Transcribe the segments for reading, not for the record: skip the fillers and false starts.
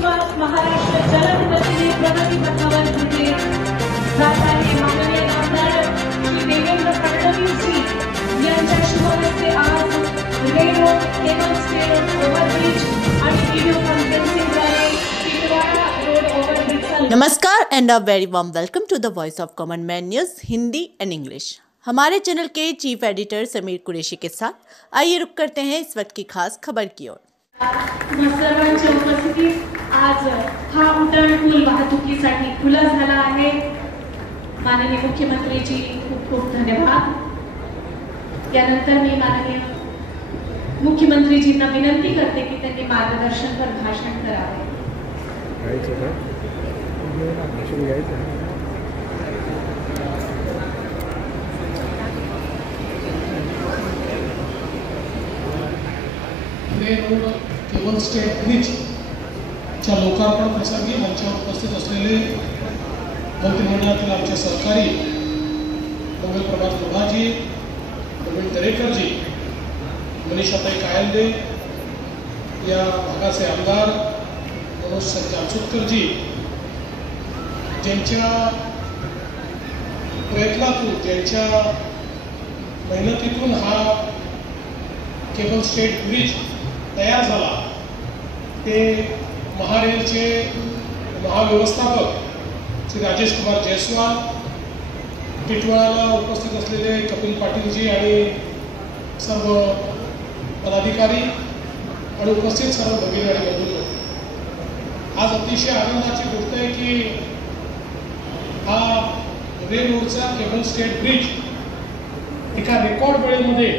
सुरुवात महाराष्ट्र जलद गतीने प्रगती पथावर घेतली जात आहे। माननीय आमदार श्री देवेंद्र फडणवीसजी यांच्या शुभ हस्ते आज रेल्वे केबल स्टेट ओव्हरब्रिज आणि व्हिडिओ कॉन्फरन्सिंगद्वारे टिटवाळा रोड ओव्हरब्रिज। नमस्कार and a very warm welcome to the voice of common man news Hindi and English. हमारे चैनल के चीफ एडिटर समीर कुरैशी के साथ आइए रुक करते हैं इस वक्त की खास खबर की ओर। सर्वांच्या उपस्थितीत आज हा उड्डाणपूल वाहतुकीसाठी खुला झाला आहे। माननीय मुख्यमंत्रीजी खूप खूप धन्यवाद। यानंतर मी माननीय मुख्यमंत्रीजींना विनंती करते की त्यांनी मार्गदर्शनपर भाषण करावे। केबल स्टेट ब्रिज च्या लोकार्पण प्रसंगी मंचावर उपस्थित असलेले मंत्रिमंडळातील आमचे सहकारी नवल प्रभात लोढाजी, नवीन दरेकरजी, मनीषाताई कायंदे, या भागाचे आमदार मनोज संचालकरजी, ज्यांच्या प्रयत्नातून ज्यांच्या मेहनतीतून हा केबल स्टेट ब्रिज तयार झाला, ते महारेलचे महाव्यवस्थापक श्री राजेश कुमार जयस्वाल, टिटवाळाला उपस्थित असलेले कपिल पाटीलजी आणि सर्व पदाधिकारी आणि उपस्थित सर्व भगिनी आणि बंधूंनो, आज अतिशय आनंदाची गोष्ट आहे की हा रेल रोडचा केबल स्टेट ब्रिज एका रेकॉर्ड वेळेमध्ये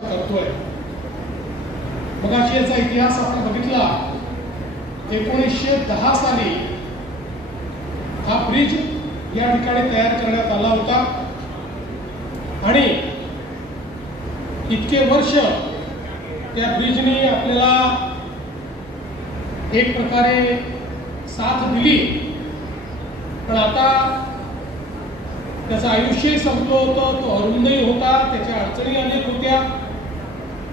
करतोय। मगाशी याचा इतिहास आपण बघितला। 1910 साली हा ब्रिज या ठिकाणी तयार करण्यात आला होता आणि इतके वर्ष त्या ब्रिजने आपल्याला एक प्रकारे साथ दिली, पण आता त्याचं आयुष्य संपलं होतं, तो अरुंदही होता, त्याच्या अडचणी अनेक होत्या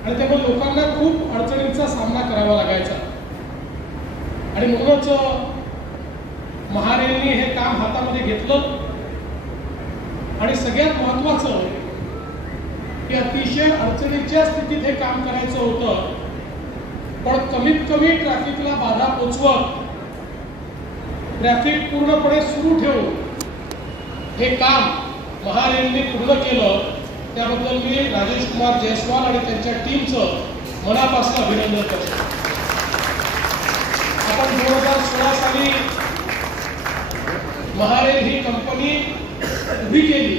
आणि त्यामुळे लोकांना खूप अडचणींचा सामना करावा लागायचा आणि म्हणूनच महारेलने हे काम हातामध्ये घेतलं आणि सगळ्यात महत्त्वाचं की अतिशय अडचणीच्या स्थितीत हे काम करायचं होतं, पण कमीत कमी ट्रॅफिकला बाधा पोचवत ट्रॅफिक पूर्णपणे सुरू ठेवून हे काम महारेलने पूर्ण केलं। त्याबद्दल मी राजेश कुमार जयस्वाल आणि त्यांच्या टीमचं मनापासून अभिनंदन करतो। आपण 2016 साली महारेल ही कंपनी उभी केली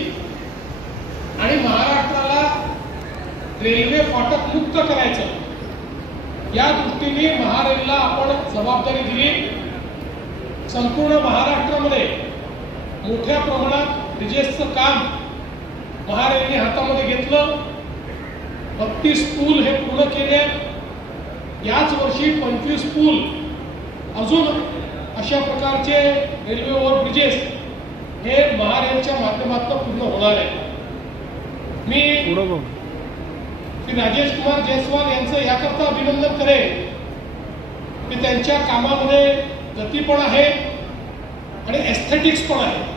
आणि महाराष्ट्राला रेल्वे फाटक मुक्त करायचं या दृष्टीने महारेलला आपण जबाबदारी दिली। संपूर्ण महाराष्ट्रामध्ये मोठ्या प्रमाणात ब्रिजेसचं काम महारेलने हातामध्ये घेतलं। 32 पूल हे पूर्ण केले। याच वर्षी 25 पूल अजून अशा प्रकारचे रेल्वे ओव्हरब्रिजेस हे महारेलच्या माध्यमातून पूर्ण होणार आहे। मी श्री राजेश कुमार जयस्वाल यांचं याकरता अभिनंदन करेन की त्यांच्या कामामध्ये गती पण आहे आणि एस्थेटिक्स पण आहे।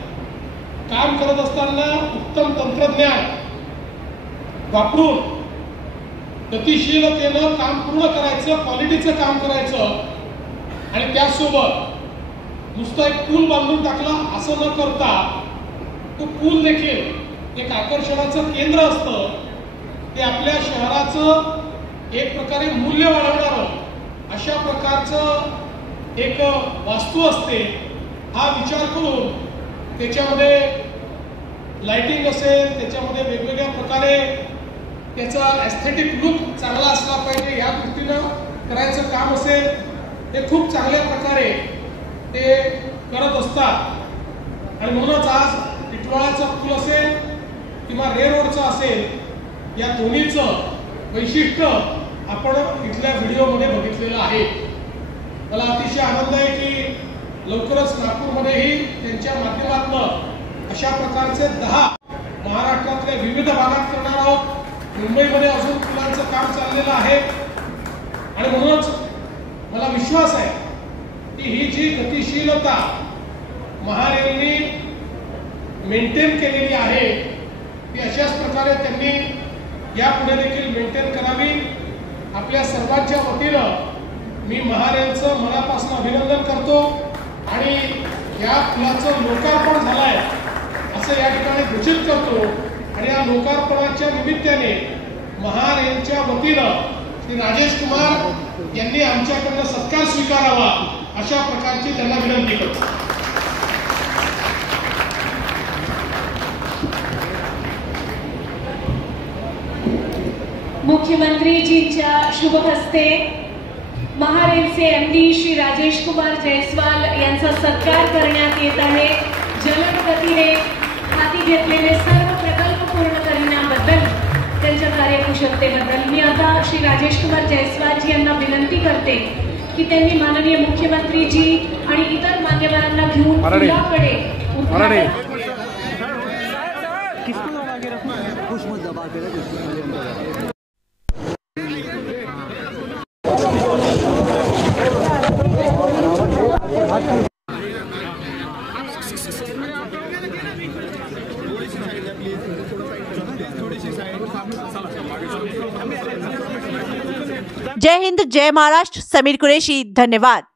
काम करत असताना उत्तम तंत्रज्ञान वापरून गतिशीलतेनं काम पूर्ण करायचं, क्वालिटीचं काम करायचं आणि त्यासोबत नुसतं एक पूल बांधून टाकला असं न करता तो पूल देखील एक आकर्षणाचं केंद्र असतं, ते आपल्या शहराचं एक प्रकारे मूल्य वाढवणारं अशा प्रकारचं एक वास्तू असते। हा विचार करून त्याच्यामध्ये लाइटिंग असेल, त्याच्यामध्ये वेगवेगळ्या प्रकारे त्याचा एस्थेटिक लुक चांगला असला पाहिजे या दृष्टीनं करायचं काम असेल, ते खूप चांगल्या प्रकारे ते करत असतात आणि म्हणूनच आज टिटवाळाचा पूल असेल किंवा रेल रोडचा असेल, या दोन्हीचं वैशिष्ट्य आपण इथल्या व्हिडिओमध्ये बघितलेलं आहे। मला अतिशय आनंद आहे की लवकरच नागपूरमध्येही त्यांच्या माध्यमातून अशा प्रकारचे 10 महाराष्ट्रातल्या विविध भागात करणार आहोत। मुंबईमध्ये अजून पुलांचं काम चाललेलं आहे आणि म्हणूनच मला विश्वास आहे की ही जी गतिशीलता महारेलने मेंटेन केलेली आहे ती अशाच प्रकारे त्यांनी यापुढे देखील मेंटेन करावी. आपल्या सर्वांच्या वतीनं मी महारेलचं मनापासून अभिनंदन करतो आणि या पुलाचं लोकार्पण झालंय असं या ठिकाणी घोषित करतो. आणि या लोकार्पणाच्या निमित्ताने महारेलच्या वतीनं श्री राजेश कुमार यांनी आमच्याकडनं सत्कार स्वीकारावा अशा प्रकारची त्यांना विनंती करतो. मुख्यमंत्रीजींच्या शुभ हस्ते महारेलचे एमडी श्री राजेश कुमार जयस्वाल यांचा सत्कार करण्यात येत आहे. जलद गतीने हाती घेतलेले सर्व प्रकल्प पूर्ण करण्याबद्दल त्यांच्या कार्यकुशलतेबद्दल मी आता श्री राजेश कुमार जयस्वालजी यांना विनंती करते की त्यांनी माननीय मुख्यमंत्रीजी आणि इतर मान्यवरांना घेऊन पुलाकडे जय हिंद, जय महाराष्ट्र. समीर कुरैशी, धन्यवाद.